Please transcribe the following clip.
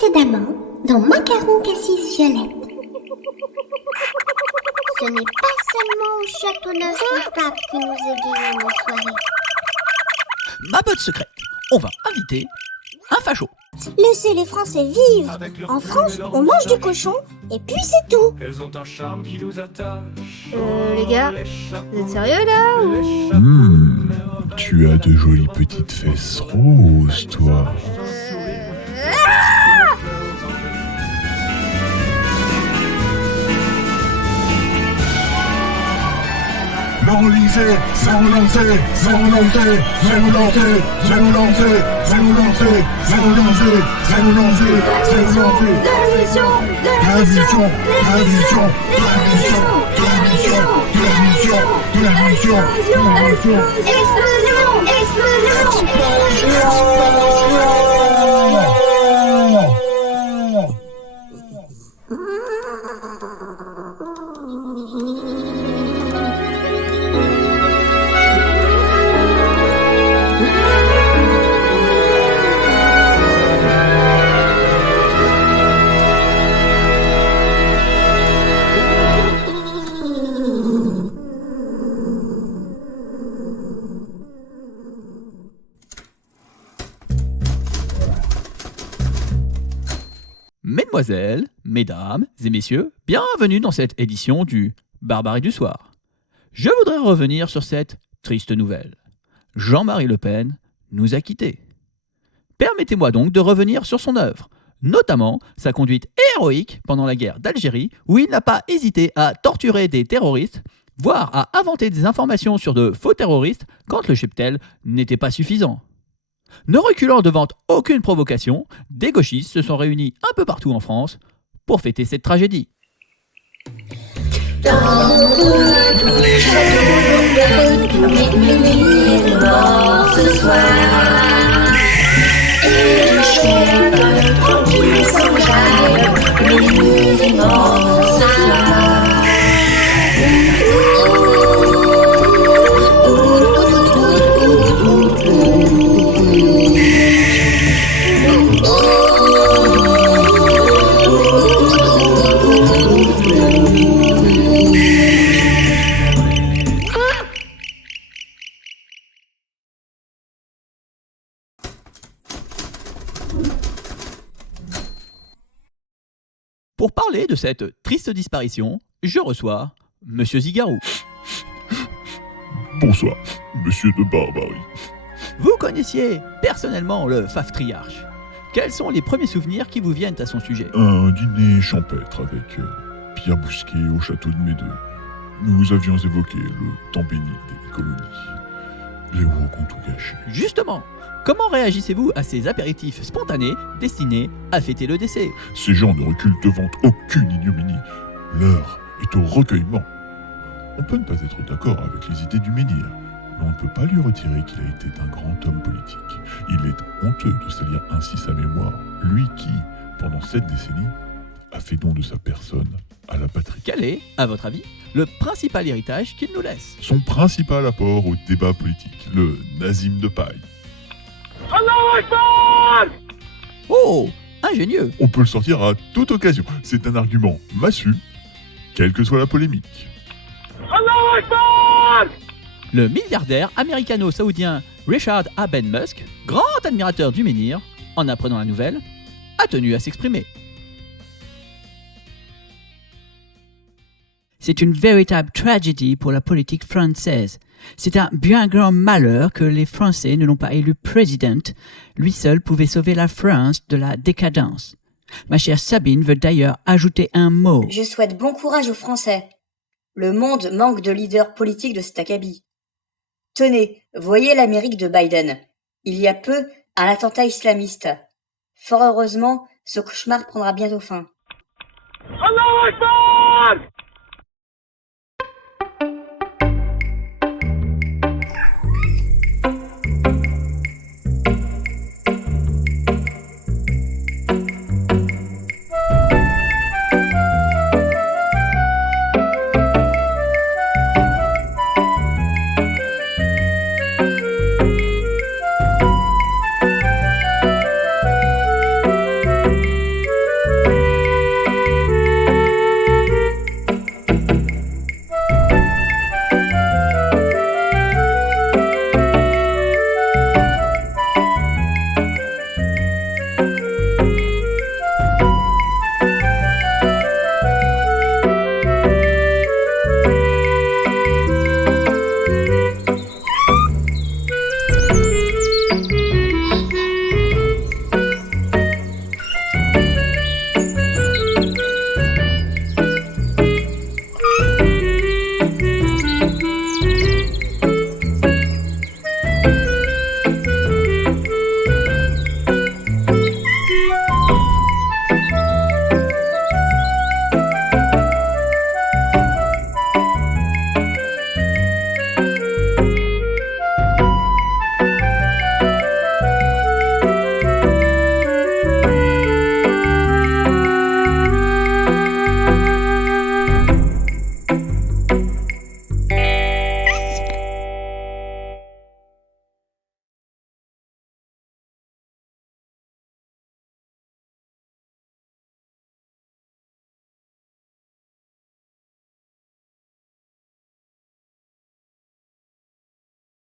Précédemment, dans Macaron Cassis Violette. Ce n'est pas seulement au château Neuf que nous égayons nos soirées. Ma botte secrète, on va inviter un facho. Laissez les Français vivre. En France, on mange du cochon et puis c'est tout. Elles ont un charme qui nous attache. Les gars, vous êtes sérieux là ou... Tu as de jolies petites fesses roses, toi. L'Enlisée, c'est relancé, c'est relancé, c'est relancé, c'est relancé, c'est relancé, c'est relancé, c'est relancé, c'est relancé. Mesdemoiselles, mesdames et messieurs, bienvenue dans cette édition du Barbarie du soir. Je voudrais revenir sur cette triste nouvelle. Jean-Marie Le Pen nous a quittés. Permettez-moi donc de revenir sur son œuvre, notamment sa conduite héroïque pendant la guerre d'Algérie, où il n'a pas hésité à torturer des terroristes, voire à inventer des informations sur de faux terroristes quand le cheptel n'était pas suffisant. Ne reculant devant aucune provocation, des gauchistes se sont réunis un peu partout en France pour fêter cette tragédie. Pour parler de cette triste disparition, je reçois Monsieur Zigarou. Bonsoir, monsieur de Barbarie. Vous connaissiez personnellement le Faftriarche. Quels sont les premiers souvenirs qui vous viennent à son sujet ? Un dîner champêtre avec Pierre Bousquet au château de Médeux. Nous avions évoqué le temps béni des colonies. Les Wok ont tout gâché. Justement, comment réagissez-vous à ces apéritifs spontanés destinés à fêter le décès ? Ces gens ne reculent devant aucune ignominie. L'heure est au recueillement. On peut ne pas être d'accord avec les idées du menhir, mais on ne peut pas lui retirer qu'il a été un grand homme politique. Il est honteux de salir ainsi sa mémoire, lui qui, pendant 7 décennies, a fait don de sa personne à la patrie. Quel est, à votre avis, le principal héritage qu'il nous laisse ? Son principal apport au débat politique, le nazisme de paille. Oh, ingénieux ! On peut le sortir à toute occasion. C'est un argument massu, quelle que soit la polémique. Le milliardaire américano-saoudien Richard Aben Musk, grand admirateur du menhir, en apprenant la nouvelle, a tenu à s'exprimer. C'est une véritable tragédie pour la politique française. C'est un bien grand malheur que les Français ne l'ont pas élu président. Lui seul pouvait sauver la France de la décadence. Ma chère Sabine veut d'ailleurs ajouter un mot. Je souhaite bon courage aux Français. Le monde manque de leaders politiques de cet acabit. Tenez, voyez l'Amérique de Biden. Il y a peu, un attentat islamiste. Fort heureusement, ce cauchemar prendra bientôt fin. Allahu Akbar!